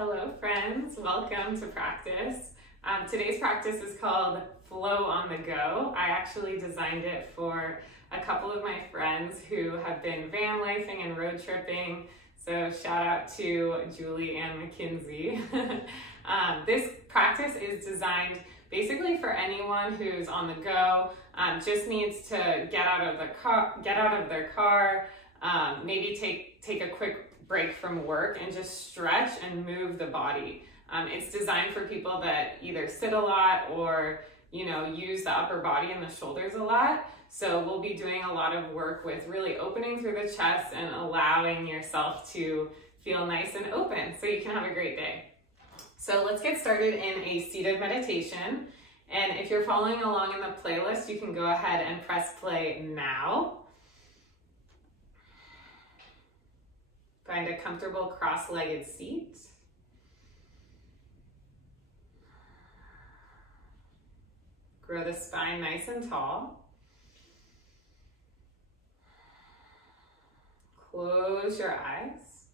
Hello friends, welcome to practice. Today's practice is called Flow on the Go. I actually designed it for a couple of my friends who have been van lifing and road tripping. So shout out to Julie and Mackenzie. This practice is designed basically for anyone who's on the go, just needs to get out of their car, maybe take a quick break from work and just stretch and move the body. It's designed for people that either sit a lot or use the upper body and the shoulders a lot. So we'll be doing a lot of work with really opening through the chest and allowing yourself to feel nice and open so you can have a great day. So let's get started in a seated meditation. And if you're following along in the playlist, you can go ahead and press play now. Find a comfortable cross-legged seat. Grow the spine nice and tall. Close your eyes.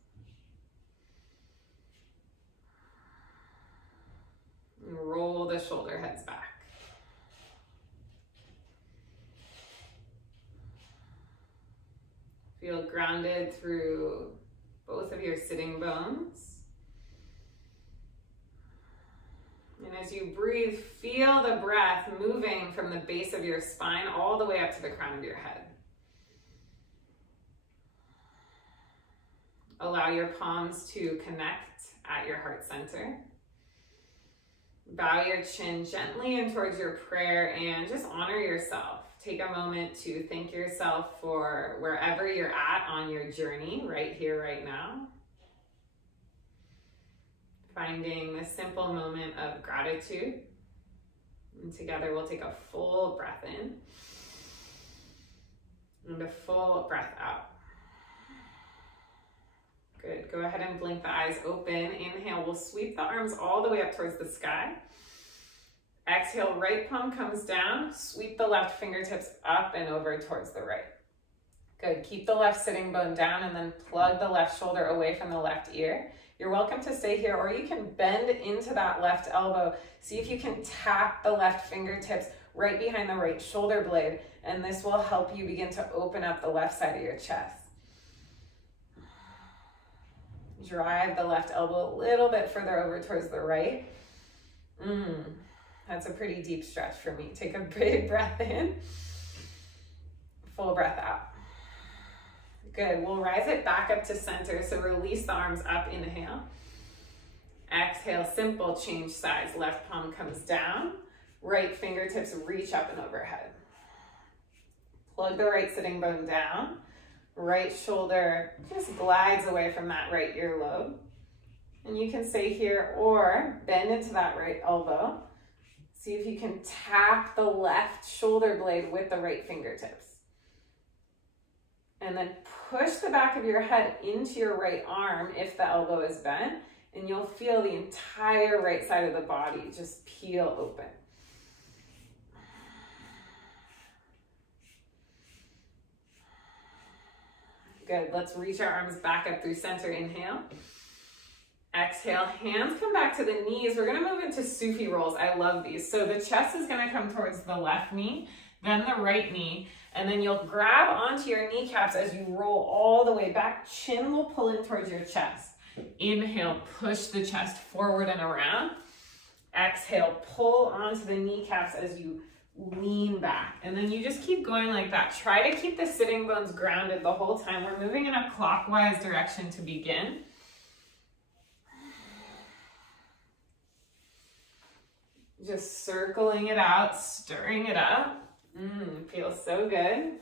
And roll the shoulder heads back. Feel grounded through both of your sitting bones. And as you breathe, feel the breath moving from the base of your spine all the way up to the crown of your head. Allow your palms to connect at your heart center. Bow your chin gently in towards your prayer and just honor yourself. Take a moment to thank yourself for wherever you're at on your journey, right here, right now. Finding this simple moment of gratitude. And together we'll take a full breath in and a full breath out. Good. Go ahead and blink the eyes open. Inhale, we'll sweep the arms all the way up towards the sky. Exhale, right palm comes down. Sweep the left fingertips up and over towards the right. Good. Keep the left sitting bone down and then plug the left shoulder away from the left ear. You're welcome to stay here, or you can bend into that left elbow. See if you can tap the left fingertips right behind the right shoulder blade, and this will help you begin to open up the left side of your chest. Drive the left elbow a little bit further over towards the right. That's a pretty deep stretch for me. Take a big breath in, full breath out. Good, we'll rise it back up to center. So release the arms up, inhale. Exhale, simple, change sides. Left palm comes down. Right fingertips reach up and overhead. Plug the right sitting bone down. Right shoulder just glides away from that right earlobe. And you can stay here or bend into that right elbow. See if you can tap the left shoulder blade with the right fingertips. And then push the back of your head into your right arm if the elbow is bent, and you'll feel the entire right side of the body just peel open. Good, let's reach our arms back up through center, inhale. Exhale, hands come back to the knees. We're gonna move into Sufi Rolls. I love these. So the chest is gonna come towards the left knee, then the right knee, and then you'll grab onto your kneecaps as you roll all the way back. Chin will pull in towards your chest. Inhale, push the chest forward and around. Exhale, pull onto the kneecaps as you lean back. And then you just keep going like that. Try to keep the sitting bones grounded the whole time. We're moving in a clockwise direction to begin. Just circling it out, stirring it up. Feels so good.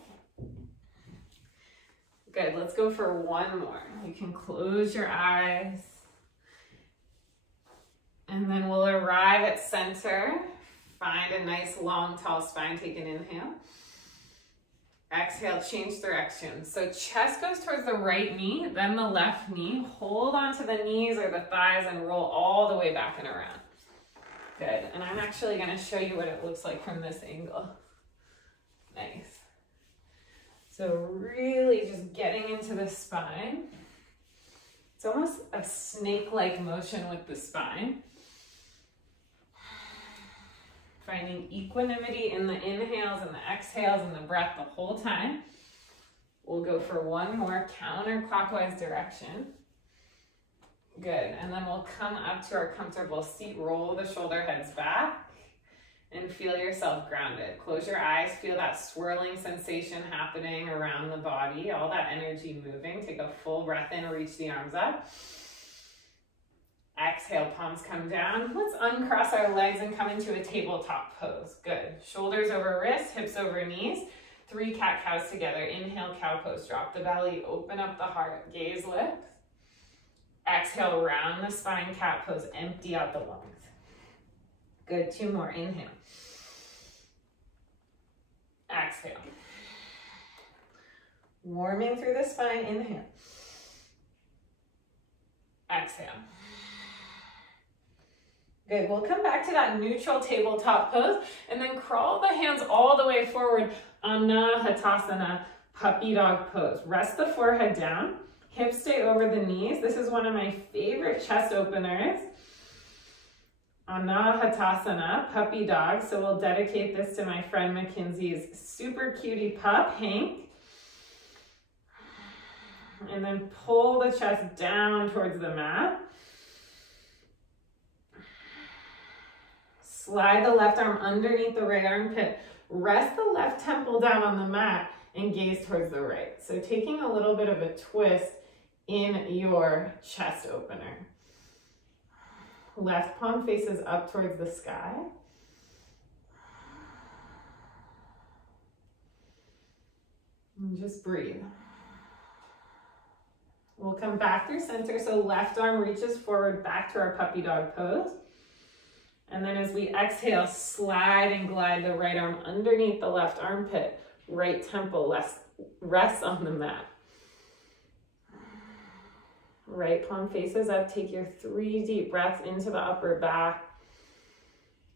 Good, let's go for one more. You can close your eyes. And then we'll arrive at center. Find a nice, long, tall spine. Take an inhale. Exhale, change direction. So chest goes towards the right knee, then the left knee. Hold onto the knees or the thighs and roll all the way back and around. Good, and I'm actually gonna show you what it looks like from this angle. Nice. So really just getting into the spine. It's almost a snake-like motion with the spine. Finding equanimity in the inhales and the exhales and the breath the whole time. We'll go for one more counterclockwise direction. Good, and then we'll come up to our comfortable seat, roll the shoulder heads back, and feel yourself grounded. Close your eyes, feel that swirling sensation happening around the body, all that energy moving. Take a full breath in, reach the arms up. Exhale, palms come down. Let's uncross our legs and come into a tabletop pose. Good. Shoulders over wrists, hips over knees. 3 cat-cows together. Inhale, cow pose. Drop the belly, open up the heart, gaze lifts. Exhale, round the spine, cat pose. Empty out the lungs. Good. 2 more. Inhale. Exhale. Warming through the spine. Inhale. Exhale. Good, we'll come back to that neutral tabletop pose and then crawl the hands all the way forward, Hanimanasana, puppy dog pose. Rest the forehead down, hips stay over the knees. This is one of my favorite chest openers. Hanimanasana, puppy dog. So we'll dedicate this to my friend Mackenzie's super cutie pup, Hank. And then pull the chest down towards the mat. Slide the left arm underneath the right armpit. Rest the left temple down on the mat and gaze towards the right. So taking a little bit of a twist in your chest opener. Left palm faces up towards the sky. And just breathe. We'll come back through center. So left arm reaches forward back to our puppy dog pose. And then as we exhale, slide and glide the right arm underneath the left armpit. Right temple rests on the mat. Right palm faces up. Take your 3 deep breaths into the upper back.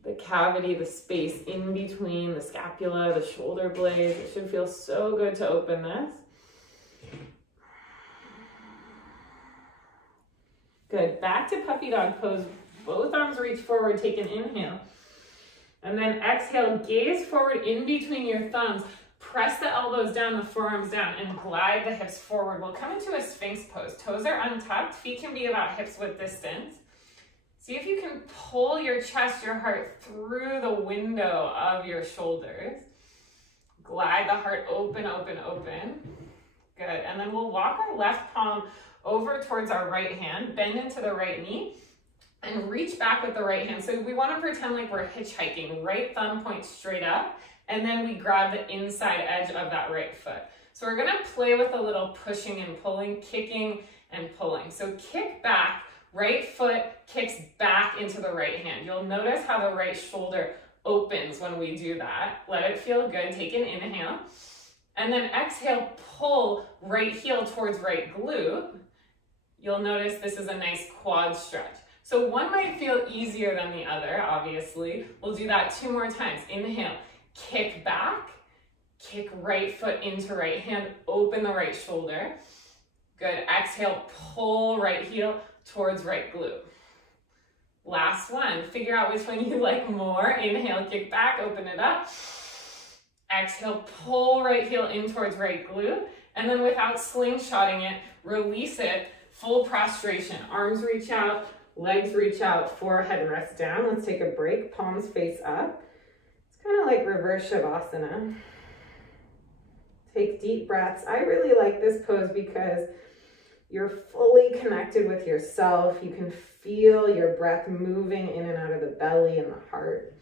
The cavity, the space in between the scapula, the shoulder blades. It should feel so good to open this. Good. Back to puppy dog pose. Both arms reach forward, take an inhale. And then exhale, gaze forward in between your thumbs. Press the elbows down, the forearms down, and glide the hips forward. We'll come into a Sphinx pose. Toes are untucked, feet can be about hips width distance. See if you can pull your chest, your heart through the window of your shoulders. Glide the heart open, open, open. Good, and then we'll walk our left palm over towards our right hand, bend into the right knee, and reach back with the right hand. So we want to pretend like we're hitchhiking. Right thumb points straight up, and then we grab the inside edge of that right foot. So we're going to play with a little pushing and pulling, kicking and pulling. So kick back, right foot kicks back into the right hand. You'll notice how the right shoulder opens when we do that. Let it feel good. Take an inhale. And then exhale, pull right heel towards right glute. You'll notice this is a nice quad stretch. So one might feel easier than the other, obviously. We'll do that 2 more times. Inhale, kick back, kick right foot into right hand, open the right shoulder. Good, exhale, pull right heel towards right glute. Last one, figure out which one you like more. Inhale, kick back, open it up. Exhale, pull right heel in towards right glute. And then without slingshotting it, release it, full prostration. Arms reach out, legs reach out, forehead rests down. Let's take a break, palms face up. It's kind of like reverse Shavasana. Take deep breaths. I really like this pose because you're fully connected with yourself. You can feel your breath moving in and out of the belly and the heart.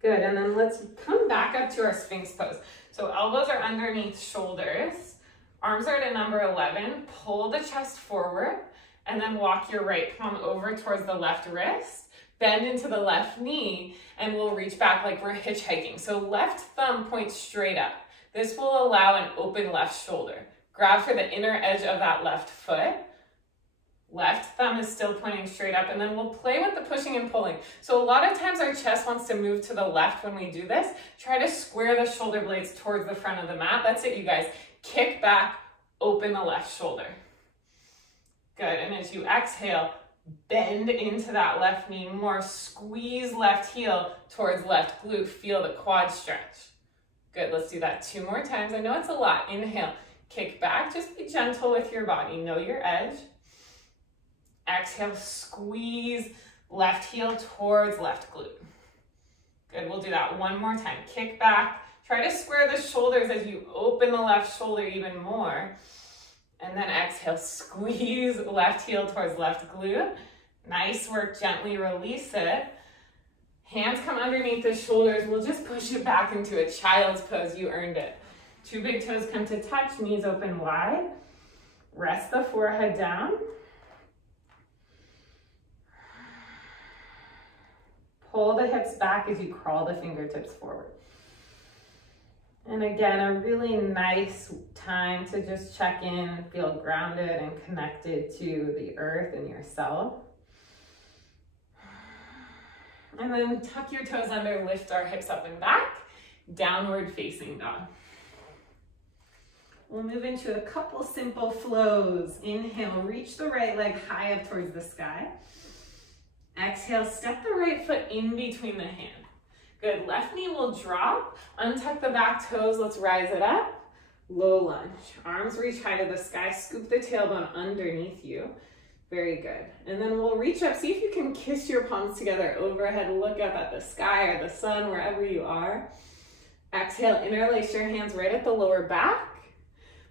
Good, and then let's come back up to our Sphinx pose. So elbows are underneath shoulders. Arms are at a number 11. Pull the chest forward and then walk your right palm over towards the left wrist. Bend into the left knee and we'll reach back like we're hitchhiking. So left thumb points straight up. This will allow an open left shoulder. Grab for the inner edge of that left foot. Left thumb is still pointing straight up, and then we'll play with the pushing and pulling. So a lot of times our chest wants to move to the left when we do this. Try to square the shoulder blades towards the front of the mat. That's it, you guys. Kick back, open the left shoulder. Good, and as you exhale, bend into that left knee more. Squeeze left heel towards left glute. Feel the quad stretch. Good, let's do that 2 more times. I know it's a lot. Inhale, kick back. Just be gentle with your body. Know your edge. Exhale, squeeze left heel towards left glute. Good, we'll do that 1 more time. Kick back. Try to square the shoulders as you open the left shoulder even more. And then exhale, squeeze left heel towards left glute. Nice work, gently release it. Hands come underneath the shoulders. We'll just push it back into a child's pose. You earned it. 2 big toes come to touch, knees open wide. Rest the forehead down. Pull the hips back as you crawl the fingertips forward. And again, a really nice time to just check in, feel grounded and connected to the earth and yourself. And then tuck your toes under, lift our hips up and back, downward facing dog. We'll move into a couple simple flows. Inhale, reach the right leg high up towards the sky. Exhale, step the right foot in between the hands. Good, left knee will drop. Untuck the back toes, let's rise it up. Low lunge, arms reach high to the sky, scoop the tailbone underneath you. Very good. And then we'll reach up, see if you can kiss your palms together overhead, look up at the sky or the sun, wherever you are. Exhale, interlace your hands right at the lower back.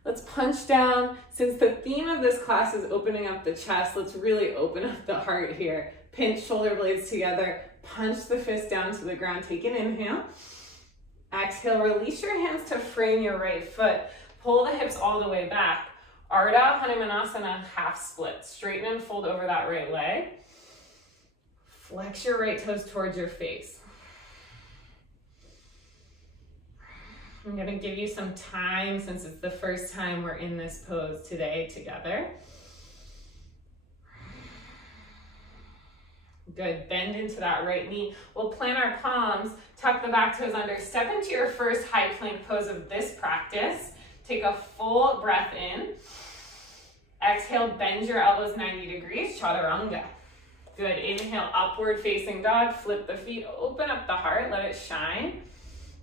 Let's punch down. Since the theme of this class is opening up the chest, let's really open up the heart here. Pinch shoulder blades together, punch the fist down to the ground. Take an inhale. Exhale, release your hands to frame your right foot. Pull the hips all the way back. Ardha Hanimanasana half split. Straighten and fold over that right leg. Flex your right toes towards your face. I'm going to give you some time since it's the first time we're in this pose today together. Good, bend into that right knee. We'll plant our palms, tuck the back toes under, step into your first high plank pose of this practice. Take a full breath in. Exhale, bend your elbows 90 degrees, chaturanga. Good, inhale, upward facing dog, flip the feet, open up the heart, let it shine.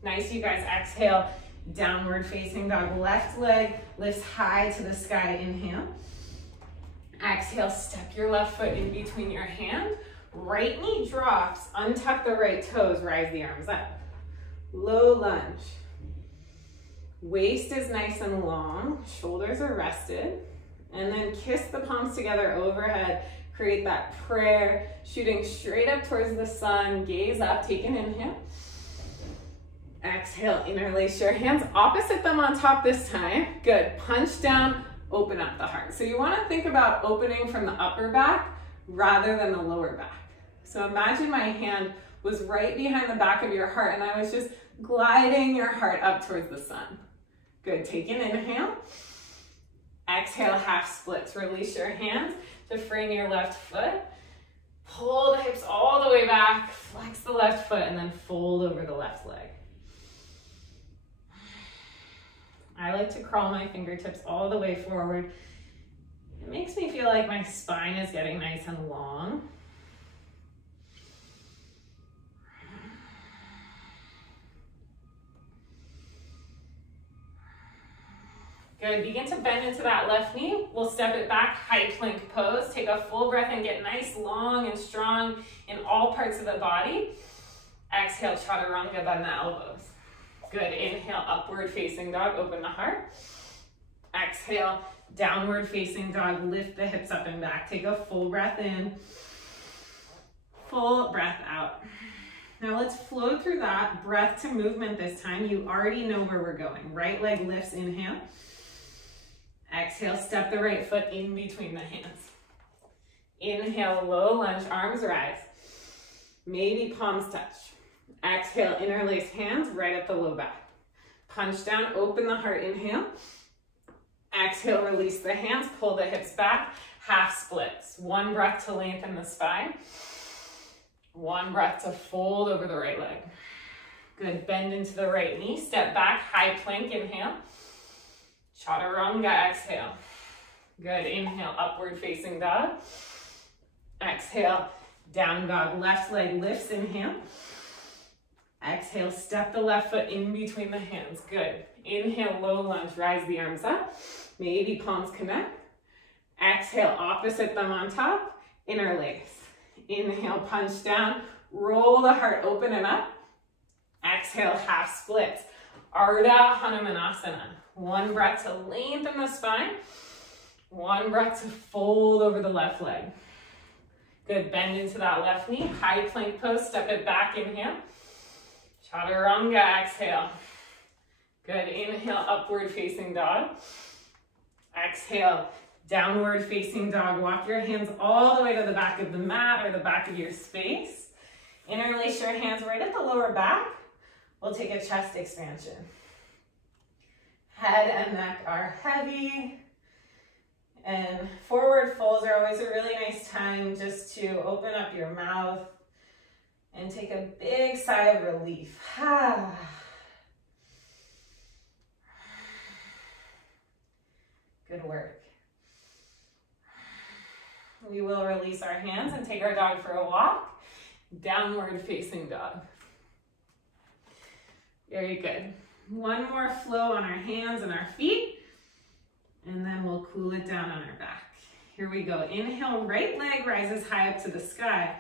Nice, you guys, exhale, downward facing dog, left leg lifts high to the sky, inhale. Exhale, step your left foot in between your hands. Right knee drops, untuck the right toes, rise the arms up. Low lunge. Waist is nice and long, shoulders are rested. And then kiss the palms together overhead. Create that prayer, shooting straight up towards the sun. Gaze up, take an inhale. Exhale, interlace your hands, opposite them on top this time. Good, punch down, open up the heart. So you wanna think about opening from the upper back rather than the lower back. So imagine my hand was right behind the back of your heart and I was just gliding your heart up towards the sun. Good, take an inhale. Exhale, half splits. Release your hands to frame your left foot. Pull the hips all the way back, flex the left foot, and then fold over the left leg. I like to crawl my fingertips all the way forward. It makes me feel like my spine is getting nice and long. Good, begin to bend into that left knee. We'll step it back, high plank pose. Take a full breath and get nice, long, and strong in all parts of the body. Exhale, chaturanga, bend the elbows. Good, inhale, upward facing dog, open the heart. Exhale, downward facing dog, lift the hips up and back. Take a full breath in, full breath out. Now let's flow through that breath to movement this time. You already know where we're going. Right leg lifts, inhale. Exhale, step the right foot in between the hands. Inhale, low lunge, arms rise. Maybe palms touch. Exhale, interlace hands right at the low back. Punch down, open the heart, inhale. Exhale, release the hands, pull the hips back. half splits. One breath to lengthen the spine. One breath to fold over the right leg. Good, bend into the right knee, step back, high plank, inhale. Chaturanga, exhale. Good, inhale, upward facing dog. Exhale, down dog, left leg lifts, inhale. Exhale, step the left foot in between the hands, good. Inhale, low lunge, rise the arms up. Maybe palms connect. Exhale, opposite thumb on top, interlace. Inhale, punch down, roll the heart open and up. Exhale, half splits. Ardha Hanimanasana. One breath to lengthen the spine. One breath to fold over the left leg. Good, bend into that left knee. High plank pose, step it back, inhale. Chaturanga, exhale. Good, inhale, upward facing dog. Exhale, downward facing dog. Walk your hands all the way to the back of the mat or the back of your space. Interlace your hands right at the lower back. We'll take a chest expansion. Head and neck are heavy. And forward folds are always a really nice time just to open up your mouth and take a big sigh of relief. Good work. We will release our hands and take our dog for a walk. Downward facing dog. Very good. One more flow on our hands and our feet, and then we'll cool it down on our back. Here we go. Inhale, right leg rises high up to the sky.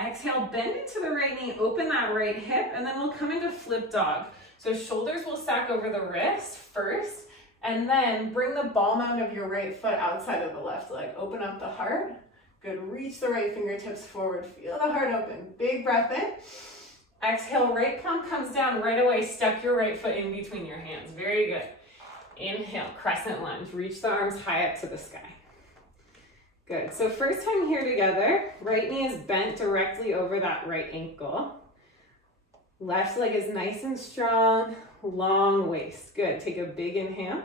Exhale, bend into the right knee, open that right hip, and then we'll come into flip dog. So shoulders will stack over the wrist first, and then bring the ball mound of your right foot outside of the left leg. Open up the heart. Good, reach the right fingertips forward. Feel the heart open. Big breath in. Exhale, right palm comes down right away. Step your right foot in between your hands. Very good. Inhale, crescent lunge. Reach the arms high up to the sky. Good. So first time here together, right knee is bent directly over that right ankle. Left leg is nice and strong, long waist. Good. Take a big inhale.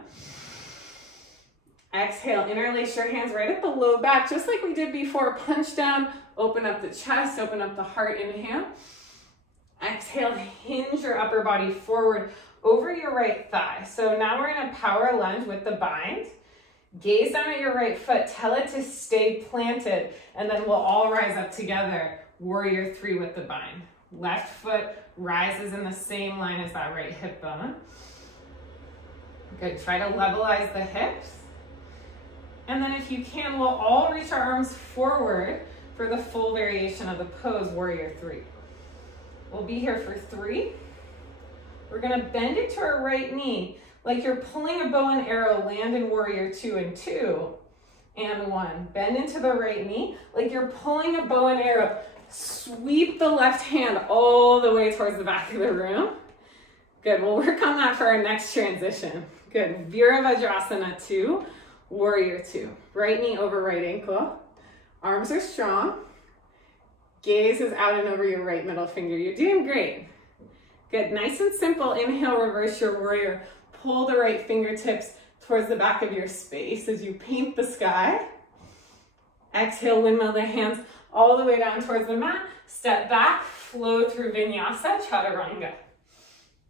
Exhale, interlace your hands right at the low back, just like we did before. Punch down, open up the chest, open up the heart, inhale. Exhale, hinge your upper body forward over your right thigh. So now we're in a power lunge with the bind. Gaze down at your right foot, tell it to stay planted, and then we'll all rise up together. Warrior three with the bind. Left foot rises in the same line as that right hip bone. Good, try to levelize the hips. And then if you can, we'll all reach our arms forward for the full variation of the pose, warrior three. We'll be here for 3. We're gonna bend it to our right knee, like you're pulling a bow and arrow, land in warrior 2 and 2, and 1. Bend into the right knee, like you're pulling a bow and arrow. Sweep the left hand all the way towards the back of the room. Good, we'll work on that for our next transition. Good, Virabhadrasana 2, warrior 2. Right knee over right ankle. Arms are strong. Gaze is out and over your right middle finger. You're doing great. Good, nice and simple. Inhale, reverse your warrior. Pull the right fingertips towards the back of your space as you paint the sky. Exhale, windmill the hands all the way down towards the mat. Step back, flow through vinyasa, chaturanga.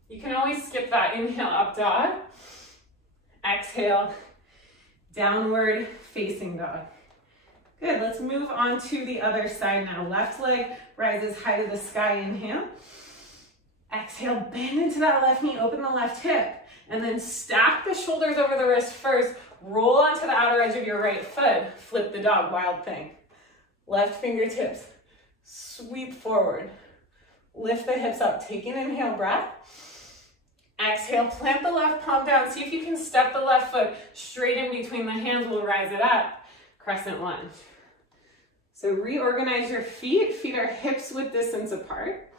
You can always skip that. Inhale, up dog. Exhale, downward facing dog. Good, let's move on to the other side now. Left leg rises high to the sky, inhale. Exhale, bend into that left knee, open the left hip, and then stack the shoulders over the wrist first. Roll onto the outer edge of your right foot. Flip the dog, wild thing. Left fingertips, sweep forward. Lift the hips up, take an inhale breath. Exhale, plant the left palm down. See if you can step the left foot straight in between the hands. We'll rise it up. Crescent lunge. So reorganize your feet. Feet are hips width distance apart.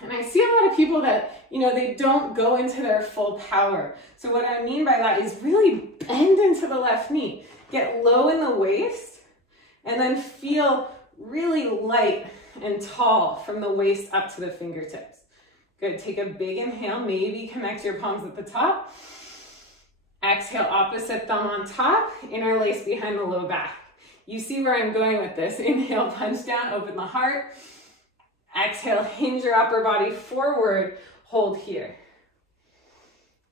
And I see a lot of people that, they don't go into their full power. So what I mean by that is really bend into the left knee. Get low in the waist and then feel really light and tall from the waist up to the fingertips. Good, take a big inhale. Maybe connect your palms at the top. Exhale, opposite thumb on top, interlace behind the low back. You see where I'm going with this. Inhale, punch down, open the heart. Exhale, hinge your upper body forward, hold here.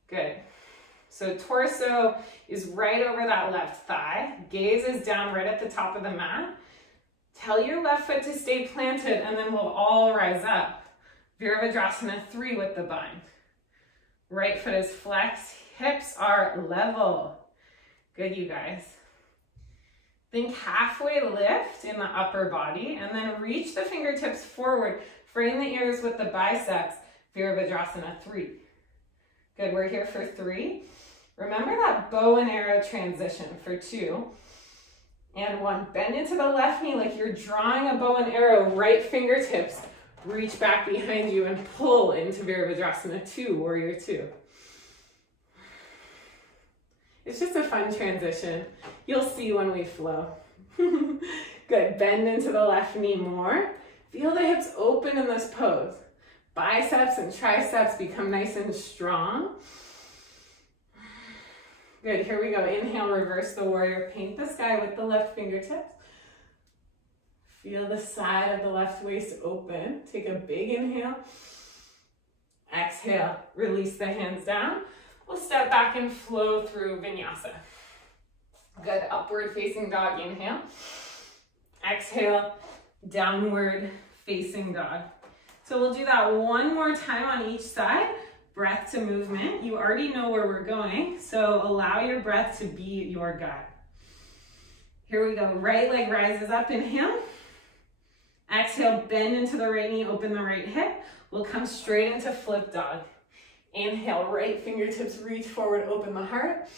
Good. So torso is right over that left thigh. Gaze is down right at the top of the mat. Tell your left foot to stay planted, and then we'll all rise up. Virabhadrasana 3 with the bind. Right foot is flexed, hips are level. Good, you guys. Think halfway lift in the upper body, and then reach the fingertips forward. Frame the ears with the biceps. Virabhadrasana 3. Good, we're here for 3. Remember that bow and arrow transition for 2. And 1, bend into the left knee like you're drawing a bow and arrow. Right fingertips reach back behind you and pull into Virabhadrasana 2, Warrior 2. It's just a fun transition. You'll see when we flow. Good, bend into the left knee more. Feel the hips open in this pose. Biceps and triceps become nice and strong. Good, here we go. Inhale, reverse the warrior. Paint the sky with the left fingertips. Feel the side of the left waist open. Take a big inhale. Exhale, release the hands down. We'll step back and flow through vinyasa. Good, upward facing dog, inhale. Exhale, downward facing dog. So we'll do that one more time on each side. Breath to movement. You already know where we're going, so allow your breath to be your guide. Here we go. Right leg rises up, inhale. Exhale, bend into the right knee, open the right hip. We'll come straight into flip dog. Inhale, right fingertips reach forward, open the heart.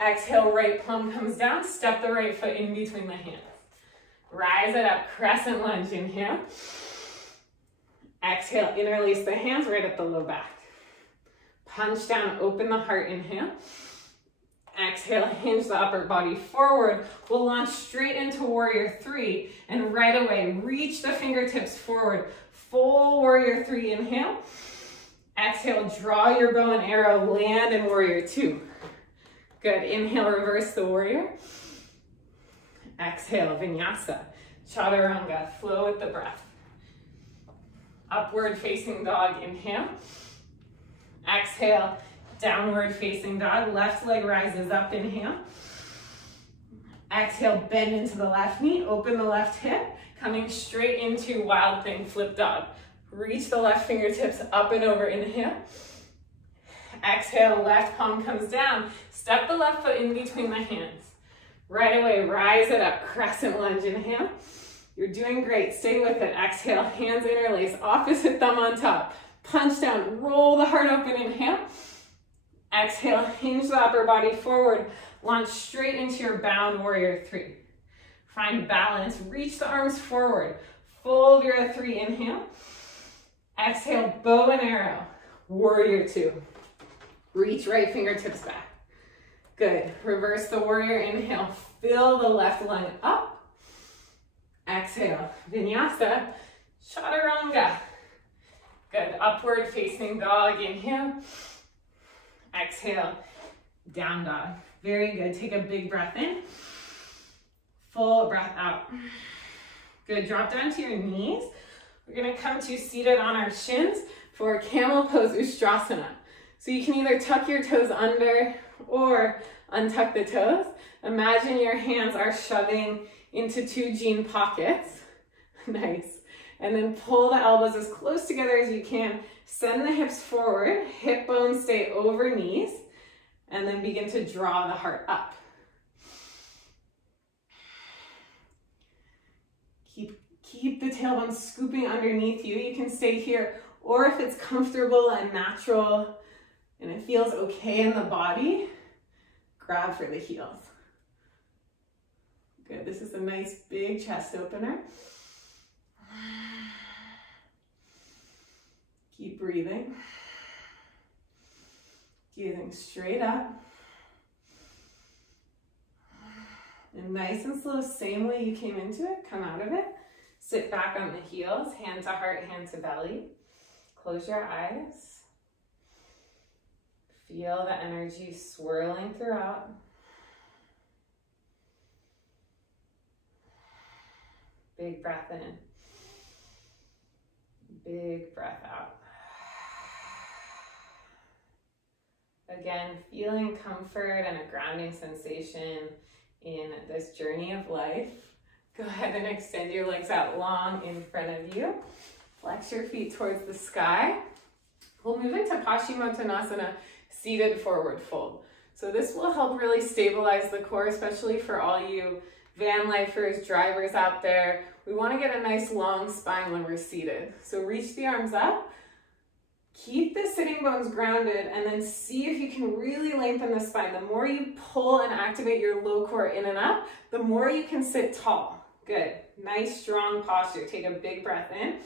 Exhale, right palm comes down, step the right foot in between the hands. Rise it up, crescent lunge, inhale. Exhale, interlace the hands right at the low back. Punch down, open the heart, inhale. Exhale, hinge the upper body forward. We'll launch straight into Warrior 3, and right away, reach the fingertips forward. Full Warrior 3, inhale. Exhale, draw your bow and arrow, land in Warrior 2. Good, inhale, reverse the warrior. Exhale, vinyasa, chaturanga, flow with the breath. Upward facing dog, inhale. Exhale, downward facing dog, left leg rises up, inhale. Exhale, bend into the left knee, open the left hip, coming straight into wild thing, flip dog. Reach the left fingertips up and over, inhale. Exhale, left palm comes down. Step the left foot in between the hands. Right away, rise it up, crescent lunge, inhale. You're doing great, stay with it. Exhale, hands interlace, opposite thumb on top. Punch down, roll the heart open, inhale. Exhale, hinge the upper body forward. Launch straight into your bound Warrior 3. Find balance, reach the arms forward. Full Warrior 3, inhale. Exhale, bow and arrow, Warrior 2. Reach right fingertips back. Good, reverse the warrior, inhale. Fill the left lung up. Exhale, vinyasa, chaturanga. Good, upward facing dog, inhale. Exhale, down dog. Very good, take a big breath in. Full breath out. Good, drop down to your knees. We're gonna come to seated on our shins for Camel Pose, Estrasana. So you can either tuck your toes under or untuck the toes. Imagine your hands are shoving into 2 jean pockets. Nice. And then pull the elbows as close together as you can. Send the hips forward, hip bones stay over knees, and then begin to draw the heart up. Keep the tailbone scooping underneath you. You can stay here, or if it's comfortable and natural and it feels okay in the body, grab for the heels. Good, this is a nice big chest opener. Keep breathing. Gazing straight up. And nice and slow, same way you came into it, come out of it. Sit back on the heels, hand to heart, hand to belly. Close your eyes. Feel the energy swirling throughout. Big breath in. Big breath out. Again, feeling comfort and a grounding sensation in this journey of life. Go ahead and extend your legs out long in front of you. Flex your feet towards the sky. We'll move into Pashimotonasana, seated forward fold. So this will help really stabilize the core, especially for all you van lifers, drivers out there. We want to get a nice long spine when we're seated. So reach the arms up. Keep the sitting bones grounded and then see if you can really lengthen the spine. The more you pull and activate your low core in and up, the more you can sit tall. Good. Nice, strong posture. Take a big breath in.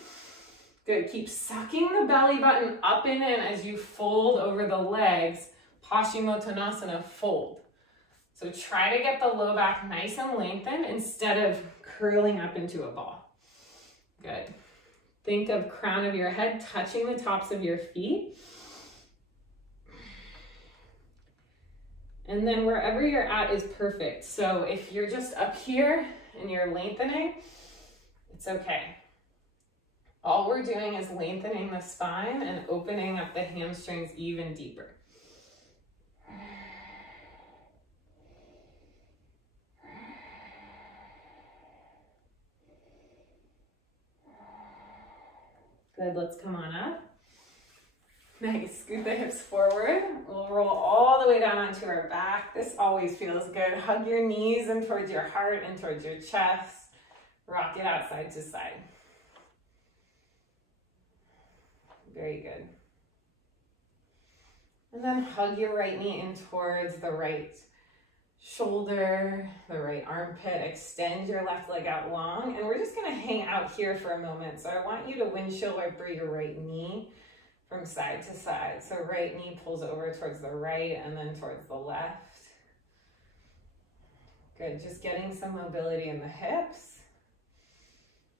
Good. Keep sucking the belly button up and in as you fold over the legs. Pashimotonasana Fold. So try to get the low back nice and lengthened instead of curling up into a ball. Good. Think of crown of your head touching the tops of your feet. And then wherever you're at is perfect. So if you're just up here and you're lengthening, it's okay. All we're doing is lengthening the spine and opening up the hamstrings even deeper. Good, let's come on up. Nice, scoot the hips forward. We'll roll all the way down onto our back. This always feels good. Hug your knees in towards your heart and towards your chest. Rock it out side to side. Very good. And then hug your right knee in towards the right shoulder, the right armpit. Extend your left leg out long. And we're just going to hang out here for a moment. So I want you to windshield wiper your right knee from side to side. So right knee pulls over towards the right and then towards the left. Good. Just getting some mobility in the hips.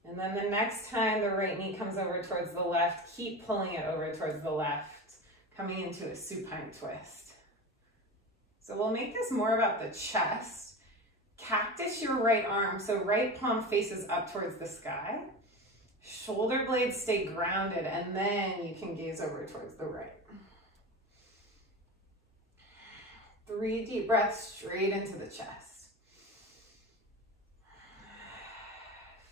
And then the next time the right knee comes over towards the left, keep pulling it over towards the left, coming into a supine twist. So we'll make this more about the chest. Cactus your right arm, so right palm faces up towards the sky. Shoulder blades stay grounded, and then you can gaze over towards the right. 3 deep breaths straight into the chest.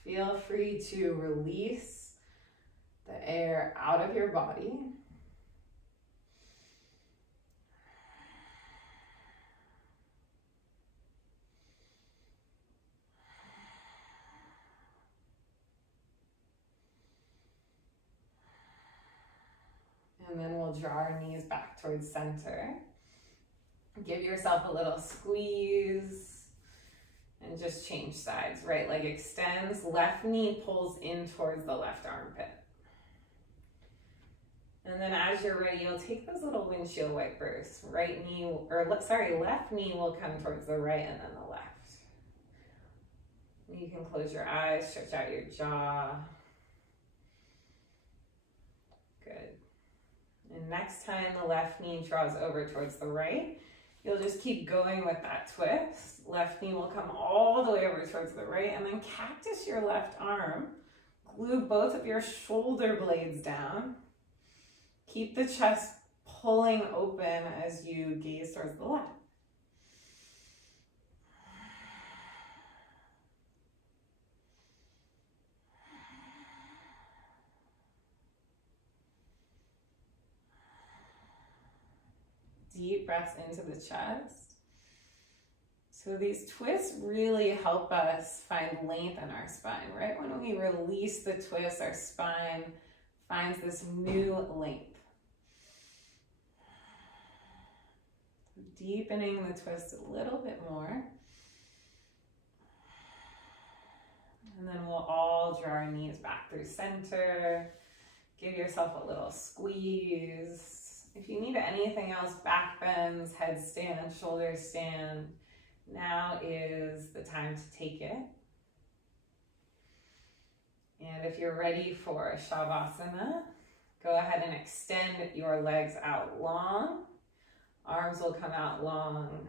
Feel free to release the air out of your body. And then we'll draw our knees back towards center. Give yourself a little squeeze. And just change sides. Right leg extends, left knee pulls in towards the left armpit. And then as you're ready, you'll take those little windshield wipers. Left knee will come towards the right and then the left. You can close your eyes, stretch out your jaw. Good. And next time the left knee draws over towards the right, you'll just keep going with that twist. Left knee will come all the way over towards the right and then cactus your left arm. Glue both of your shoulder blades down. Keep the chest pulling open as you gaze towards the left. Deep breaths into the chest. So these twists really help us find length in our spine. Right when we release the twist, our spine finds this new length. Deepening the twist a little bit more. And then we'll all draw our knees back through center. Give yourself a little squeeze. If you need anything else, back bends, headstand, shoulder stand, now is the time to take it. And if you're ready for Shavasana, go ahead and extend your legs out long. Arms will come out long.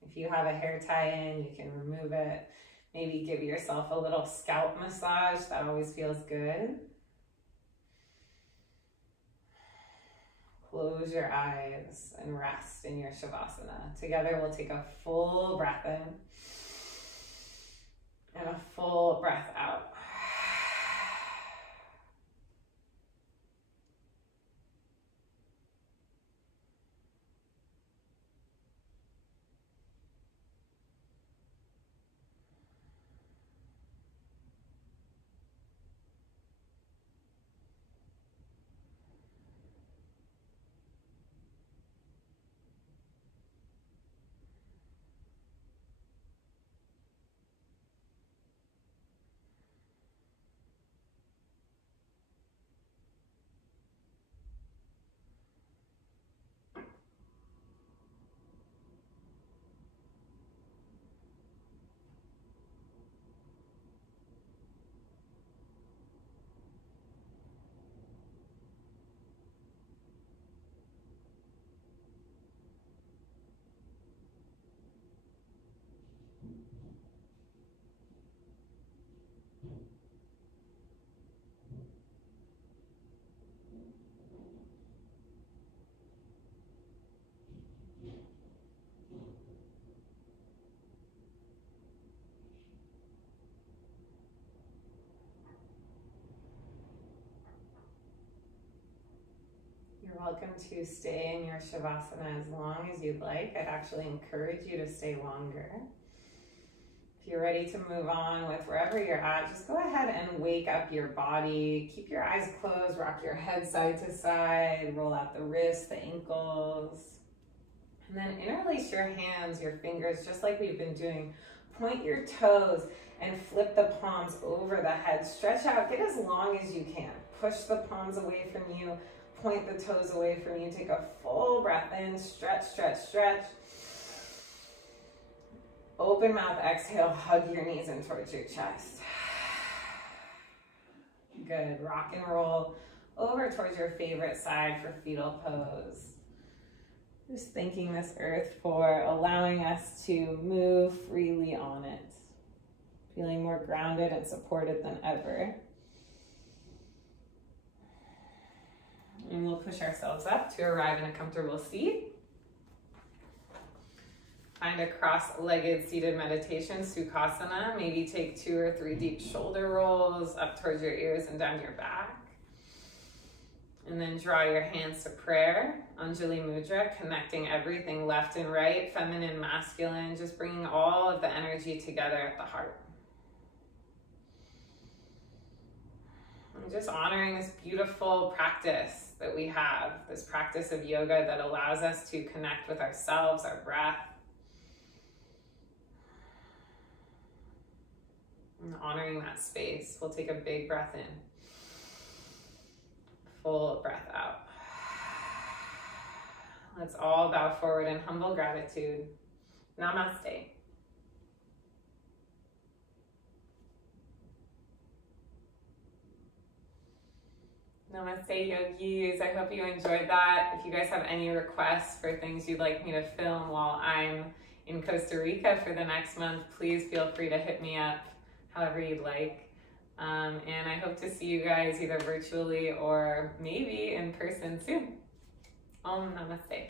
If you have a hair tie in, you can remove it. Maybe give yourself a little scalp massage. That always feels good. Close your eyes and rest in your Shavasana. Together, we'll take a full breath in and a full breath out. You're welcome to stay in your Shavasana as long as you'd like. I'd actually encourage you to stay longer. If you're ready to move on with wherever you're at, just go ahead and wake up your body. Keep your eyes closed, rock your head side to side, roll out the wrists, the ankles. And then interlace your hands, your fingers, just like we've been doing. Point your toes and flip the palms over the head. Stretch out, get as long as you can. Push the palms away from you. Point the toes away from you. Take a full breath in. Stretch, stretch, stretch. Open mouth, exhale. Hug your knees in towards your chest. Good. Rock and roll over towards your favorite side for Fetal Pose. Just thanking this earth for allowing us to move freely on it. Feeling more grounded and supported than ever. And we'll push ourselves up to arrive in a comfortable seat. Find a cross-legged seated meditation, Sukhasana. Maybe take 2 or 3 deep shoulder rolls up towards your ears and down your back. And then draw your hands to prayer, Anjali Mudra, connecting everything left and right, feminine, masculine, just bringing all of the energy together at the heart. And just honoring this beautiful practice that we have, this practice of yoga that allows us to connect with ourselves, our breath. And honoring that space, we'll take a big breath in. Full breath out. Let's all bow forward in humble gratitude. Namaste. Namaste, yogis. I hope you enjoyed that. If you guys have any requests for things you'd like me to film while I'm in Costa Rica for the next month, please feel free to hit me up however you'd like. And I hope to see you guys either virtually or maybe in person soon. Om Namaste.